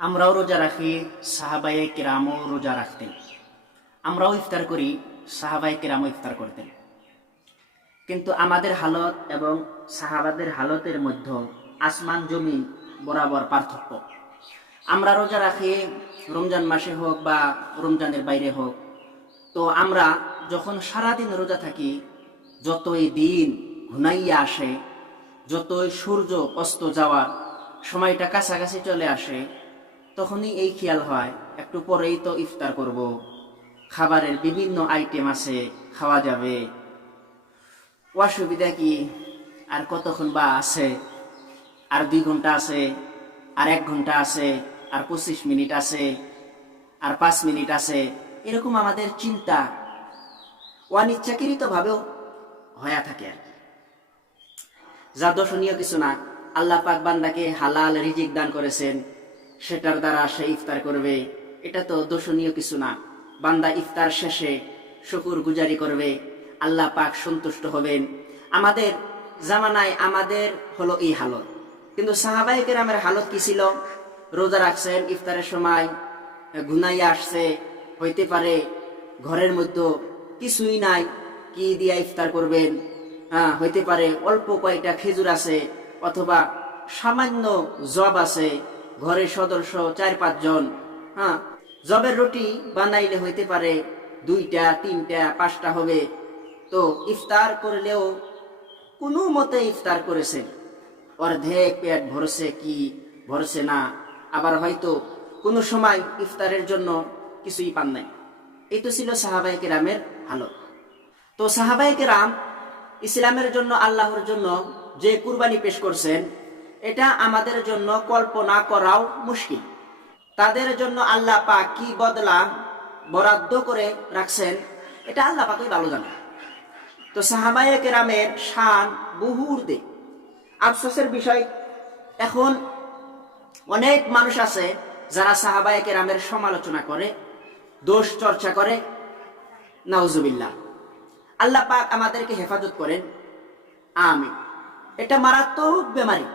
আমরাও রোজা রাখি, সাহাবায়ে কেরামও রোজা রাখতেন। আমরাও ইফতার করি, সাহাবায়ে কেরামও ইফতার করতেন। কিন্তু আমাদের হালত এবং সাহাবাদের হালতের মধ্যে আসমান জমিন বরাবর পার্থক্য। আমরা রোজা রাখি, রমজান মাসে হোক বা রমজানের বাইরে হোক। তো আমরা যখন সারাদিন রোজা থাকি, যতই দিন ঘুনাইয়া আসে, যতই সূর্য অস্ত যাওয়ার সময়টা কাছাকাছি চলে আসে, তখনই এই খেয়াল হয় একটু পরেই তো ইফতার করব, খাবারের বিভিন্ন আইটেম আছে, খাওয়া যাবে, অসুবিধা কি, আর কতক্ষণ বা আছে, আর 2 ঘন্টা আছে, আর 1 ঘন্টা আছে, আর 25 মিনিট আছে, আর 5 মিনিট আছে। এরকম আমাদের চিন্তা অনিচ্ছাকৃত ভাবেও হয়ে থাকে আর কি। যা দর্শনীয় কিছু না। আল্লাহ পাক বান্দাকে হালাল রিজিক দান করেছেন, সেটার দ্বারা সে ইফতার করবে, এটা তো দর্শনীয় কিছু না। বান্দা ইফতার শেষে শুকর গুজারি করবে, আল্লাহ পাক সন্তুষ্ট হবেন। আমাদের জামানায় আমাদের হলো এই হালত, কিন্তু সাহাবায়ে কেরামের হালত কি ছিল? রোজা রাখছেন, ইফতারের সময় ঘুনাইয়া আসছে, হইতে পারে ঘরের মধ্যে কিছুই নাই, কি দিয়া ইফতার করবেন, হইতে পারে অল্প কয়েকটা খেজুর আছে, অথবা সামান্য জব আছে, ঘরের সদস্য 4-5 জন। জবের রুটি বানাইলে হইতে পারে 2টা 3টা 5টা হবে। তো ইফতার করলেও কোনো মতে ইফতার করেছে, অর্ধেক পেট ভরছে কি ভরছে না, আবার হয়তো কোনো সময় ইফতারের জন্য কিছুই পান নাই। এই তো ছিল সাহাবায়ে কেরামের হালত। তো সাহাবায়ে কেরাম ইসলামের জন্য, আল্লাহর জন্য যে কুরবানি পেশ করছেন, এটা আমাদের জন্য কল্পনা করাও মুশকিল। তাদের জন্য আল্লাহ পাক কি বদলা বরাদ্দ করে রাখছেন, এটা আল্লাহ পাকই ভালো জানে। তো সাহাবায়ে কেরামের শান বহু ঊর্ধ্বে। আফসোসের বিষয়, এখন অনেক মানুষ আছে যারা সাহাবায়ে কেরামের সমালোচনা করে, দোষ চর্চা করে। নাউজুবিল্লাহ। আল্লাহ পাক আমাদেরকে হেফাজত করেন, আমিন। এটা মারাত্মক বেমারি।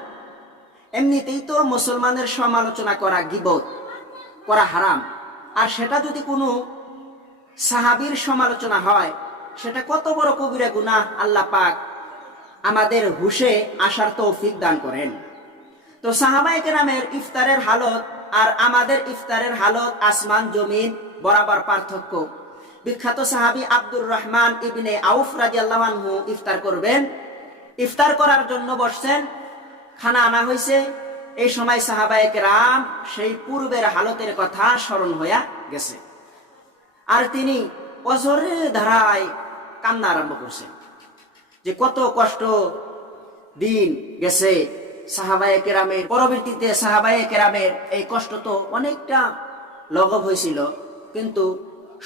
এমনিতেই তো মুসলমানের সমালোচনা করা, গীবত করা হারাম, আর সেটা যদি কোনো সাহাবীর সমালোচনা হয়, সেটা কত বড় কবিরা গুনাহ। আল্লাহ পাক আমাদের হুশে আসার তৌফিক দান করেন। তো সাহাবায়ে কেরামের ইফতারের হালত আর আমাদের ইফতারের হালত আসমান জমিন বরাবর পার্থক্য। বিখ্যাত সাহাবী আব্দুর রহমান ইবনে আউফ রাদিয়াল্লাহু আনহু ইফতার করবেন, ইফতার করার জন্য বসছেন, খানা আনা হয়েছে। এই সময় সাহাবায়ে কেরাম সেই পূর্বের হালতের কথা স্মরণ হইয়া গেছে, আর তিনি অঝরে ধারায় কান্না আরম্ভ করছেন যে কত কষ্ট দিন গেছে সাহাবায়ে কেরামের। পরবর্তীতে সাহাবায়ে কেরামের এই কষ্ট তো অনেকটা লঘব হয়েছিল, কিন্তু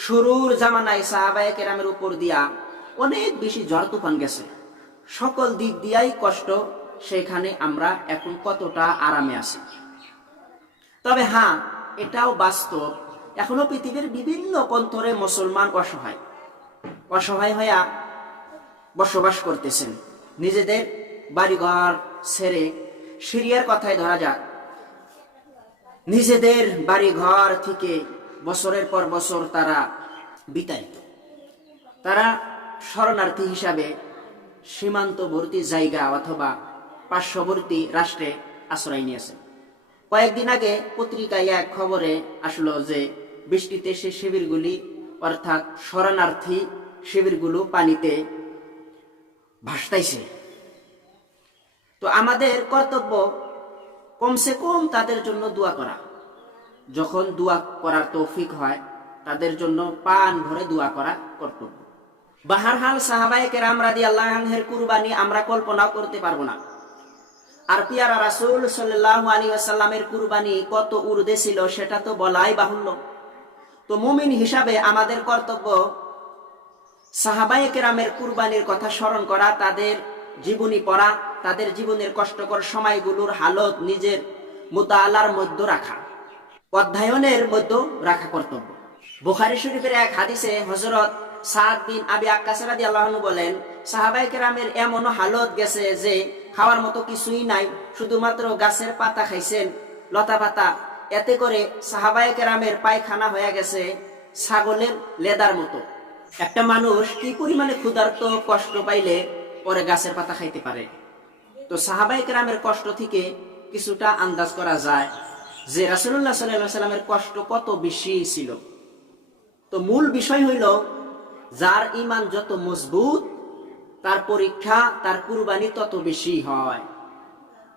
শুরুর জামানায় সাহাবায়ে কেরামের উপর দিয়া অনেক বেশি ঝড় তুফান গেছে, সকল দিক দিয়াই কষ্ট। সেখানে আমরা এখন কতটা আরামে আছি। তবে এটাও বাস্তব, এখনো পৃথিবীর বিভিন্ন প্রান্তরে মুসলমান অসহায় হইয়া বসবাস করতেছেন। নিজেদের বাড়িঘর ছেড়ে, সিরিয়ার কথায় ধরা যাক, নিজেদের বাড়িঘর থেকে বছরের পর বছর তারা বিতাড়িত। তারা শরণার্থী হিসাবে সীমান্তবর্তী জায়গা অথবা পার্শ্ববর্তী রাষ্ট্রে আশ্রয় নিয়েছে। কয়েকদিন আগে পত্রিকায় এক খবরে আসলো যে বৃষ্টিতে সে শিবিরগুলি, অর্থাৎ শরণার্থী শিবিরগুলো পানিতে ভাসতাইছে। তো আমাদের কর্তব্য কমসে কম তাদের জন্য দোয়া করা। যখন দোয়া করার তৌফিক হয়, তাদের জন্য প্রাণ ভরে দোয়া করা কর্তব্য। বাহারহাল সাহাবায়ে কেরাম রাদিয়াল্লাহু আনহুর কুরবানি আমরা কল্পনাও করতে পারবো না। আর পিয়ারা রাসূল সাল্লাল্লাহু আলাইহি ওয়াসাল্লামের কুরবানি কত ঊর্ধ্বে ছিল, সেটা তো বলাই বাহুল্য। তো মুমিন হিসাবে আমাদের কর্তব্য সাহাবায়ে কেরামের কুরবানির কথা স্মরণ করা, তাদের জীবনী পড়া, তাদের জীবনের কষ্টকর সময়গুলোর হালত নিজের মুতাআলার মধ্যে রাখা, অধ্যয়নের মধ্যে রাখা কর্তব্য। বুখারী শরীফের এক হাদিসে হযরত সাদ বিন আবি আক্কাস রাদিয়াল্লাহু আনহু বলেন, সাহাবায়ে কেরামের এমনও হালত গেছে যে খাওয়ার মতো কিছুই নাই, শুধুমাত্র গাছের পাতা খাইছেন, লতা পাতা, এতে করে সাহাবায়ে কেরামের পায়খানা হয়ে গেছে ছাগলের লেদার মতো। একটা মানুষ কি পরিমাণে ক্ষুধার্ত কষ্ট পাইলে পরে গাছের পাতা খাইতে পারে। তো সাহাবায়ে কেরামের কষ্ট থেকে কিছুটা আন্দাজ করা যায় যে রাসূলুল্লাহ সাল্লাল্লাহু আলাইহি ওয়াসাল্লামের কষ্ট কত বেশি ছিল। তো মূল বিষয় হইল, যার ঈমান যত মজবুত তার পরীক্ষা, তার কুরবানি তত বেশি হয়।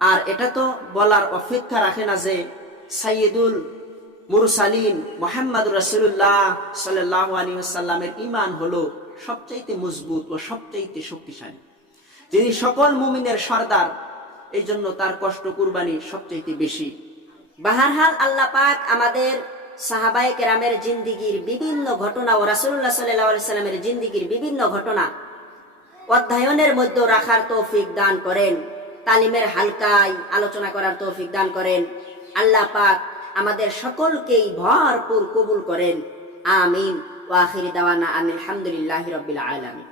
আর এটা তো বলার অপেক্ষা রাখে না যে সাইয়্যিদুল মুরসালিন মুহাম্মদুর রাসূলুল্লাহ সাল্লাল্লাহু আলাইহি ওয়াসাল্লামের ঈমান হলো সবচাইতে মজবুত ও সবচাইতে শক্তিশালী, যিনি সকল মুমিনের সর্দার, এই জন্য তার কষ্ট কুরবানি সবচাইতে বেশি। বাহারহাল আল্লাহ পাক আমাদের সাহাবায়ে কেরামের জিন্দিগির বিভিন্ন ঘটনা ও রাসূলুল্লাহ সাল্লাল্লাহু আলাইহি ওয়াসাল্লামের জিন্দিগির বিভিন্ন ঘটনা অধ্যয়নের মধ্যে রাখার তৌফিক দান করেন, তালিমের হালকায় আলোচনা করার তৌফিক দান করেন। আল্লাহ পাক আমাদের সকলকেই ভরপুর কবুল করেন। আমিন। ওয়া আখিরি দাওয়ানা আলহামদুলিল্লাহি রাব্বিল আলামিন।